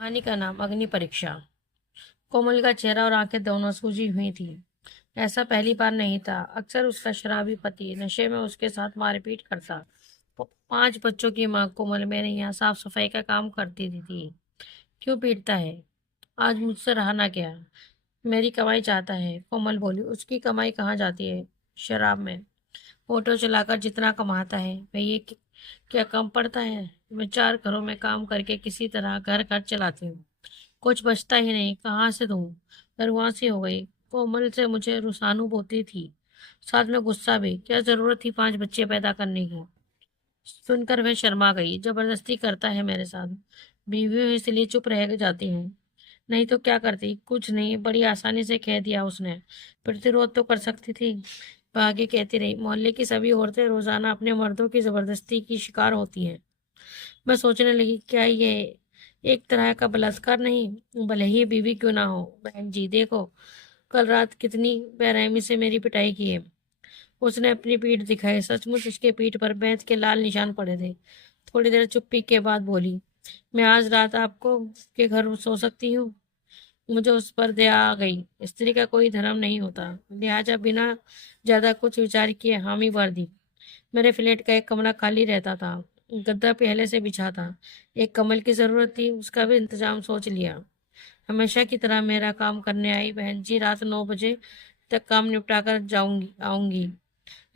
कहानी का नाम अग्नि परीक्षा। कोमल का चेहरा और आंखें दोनों सूजी हुई थी। ऐसा पहली बार नहीं था। अक्सर उसका शराबी पति नशे में उसके साथ मारपीट करता। 5 बच्चों की माँ कोमल मेरे यहाँ साफ सफाई का काम करती थी। क्यों पीटता है? आज मुझसे रहा ना गया। मेरी कमाई चाहता है, कोमल बोली। उसकी कमाई कहाँ जाती है? शराब में। ऑटो चलाकर जितना कमाता है वह ये क्या कम पड़ता है? मैं 4 घरों में काम करके किसी तरह घर खर्च चलाती हूँ। कुछ बचता ही नहीं, कहाँ से दूँ? बदमाशी हो गई। कोमल से मुझे रुसानुभूति थी, साथ में गुस्सा भी। क्या जरूरत थी 5 बच्चे पैदा करने की? सुनकर वह शर्मा गई। जबरदस्ती करता है मेरे साथ। बीवी हूँ इसलिए चुप रह जाती हूँ, नहीं तो क्या करती? कुछ नहीं, बड़ी आसानी से कह दिया उसने। प्रतिरोध तो कर सकती थी। आगे कहती रही, मोहल्ले की सभी औरतें रोजाना अपने मर्दों की जबरदस्ती की शिकार होती हैं। मैं सोचने लगी, क्या ये एक तरह का बलात्कार नहीं? भले ही बीवी क्यों ना हो। बहन जी देखो, कल रात कितनी बेरहमी से मेरी पिटाई की है। उसने अपनी पीठ दिखाई। सचमुच उसके पीठ पर बेंत के लाल निशान पड़े थे। थोड़ी देर चुप्पी के बाद बोली, मैं आज रात आपको के घर सो सकती हूँ? मुझे उस पर दया आ गई। स्त्री का कोई धर्म नहीं होता, लिहाजा बिना ज्यादा कुछ विचार किए हामी भर दी। मेरे फ्लैट का एक कमरा खाली रहता था। गद्दा पहले से बिछा था। एक कमल की जरूरत थी, उसका भी इंतजाम सोच लिया। हमेशा की तरह मेरा काम करने आई बहन जी रात 9 बजे तक काम निपटा कर जाऊंगी आऊंगी।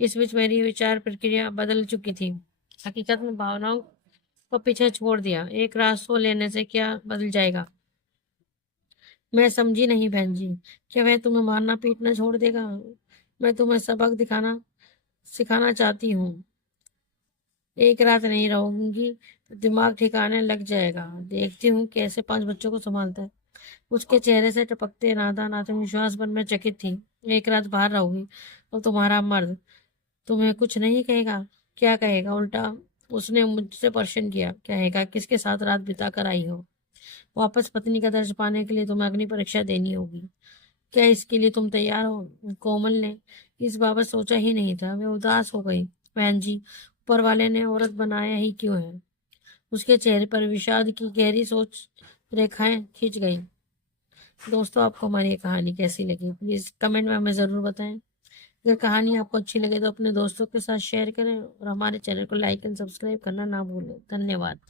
इस बीच मेरी विचार प्रक्रिया बदल चुकी थी। हकीकत में भावनाओं को पीछे छोड़ दिया। एक रात सो लेने से क्या बदल जाएगा? मैं समझी नहीं बहन जी। क्या वह तुम्हें मारना पीटना छोड़ देगा? मैं तुम्हें सबक दिखाना सिखाना चाहती हूँ। एक रात नहीं रहूंगी तो दिमाग ठिकाने लग जाएगा। देखती हूँ कैसे 5 बच्चों को संभालता है। उसके चेहरे से टपकते नादान आत्मविश्वास पर मैं चकित थी। एक रात बाहर रहोगी तो तुम्हारा मर्द तुम्हें कुछ नहीं कहेगा? क्या कहेगा उल्टा? उसने मुझसे प्रश्न किया, कहेगा किसके साथ रात बिता कर आई हो? वापस पत्नी का दर्ज पाने के लिए तुम्हें अग्नि परीक्षा देनी होगी। क्या इसके लिए तुम तैयार हो? कोमल ने इस बाबत सोचा ही नहीं था। वे उदास हो गई। बहन जी, ऊपर वाले ने औरत बनाया ही क्यों है? उसके चेहरे पर विषाद की गहरी सोच रेखाएं खिंच गई। दोस्तों, आपको हमारी ये कहानी कैसी लगी प्लीज कमेंट में हमें जरूर बताएं। अगर कहानी आपको अच्छी लगे तो अपने दोस्तों के साथ शेयर करें और हमारे चैनल को लाइक एंड सब्सक्राइब करना ना भूलें। धन्यवाद।